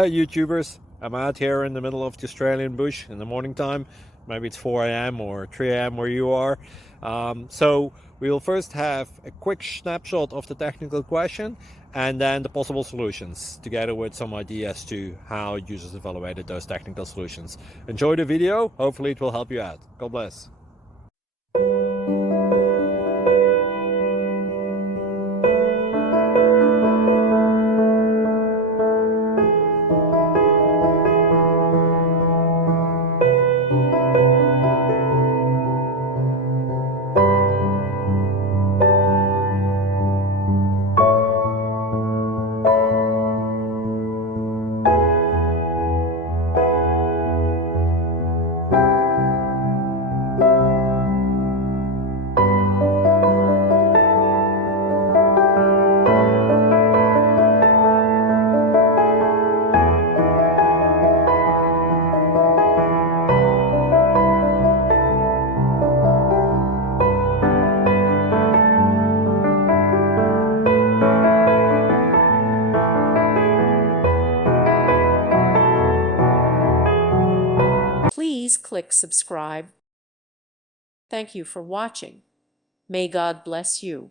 Hey YouTubers, I'm out here in the middle of the Australian bush in the morning time. Maybe it's 4 a.m. or 3 a.m. where you are. So we'll first have a quick snapshot of the technical question and then the possible solutions, together with some ideas to how users evaluated those technical solutions. Enjoy the video, hopefully it will help you out. God bless. Please click subscribe. Thank you for watching. May God bless you.